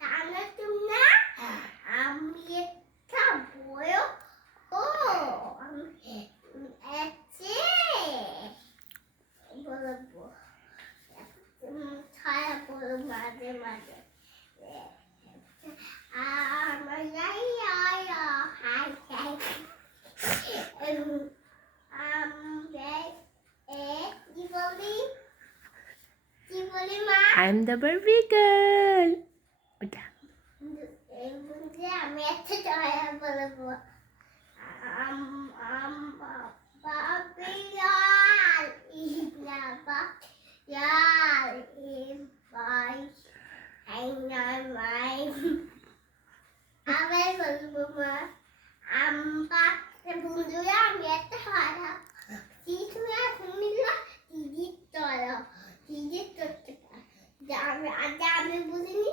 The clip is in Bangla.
তাহলে তোমরা আমি একটা বড় ও আমি আছে বলবো ছায়া বলো মাঝে মাঝে আমার হাই হাই কি বলি মা I'm the Barbie girl. ওটা আমি একটা ছায়া বলবো Babial Iblaba Yal Ibai Ainamai আবার বলবো মা আম্বা বন্ধুরা আমি একটা হারা তুমি এখন নিলা দিদির তলা দিদির তরতে আমি বলিনি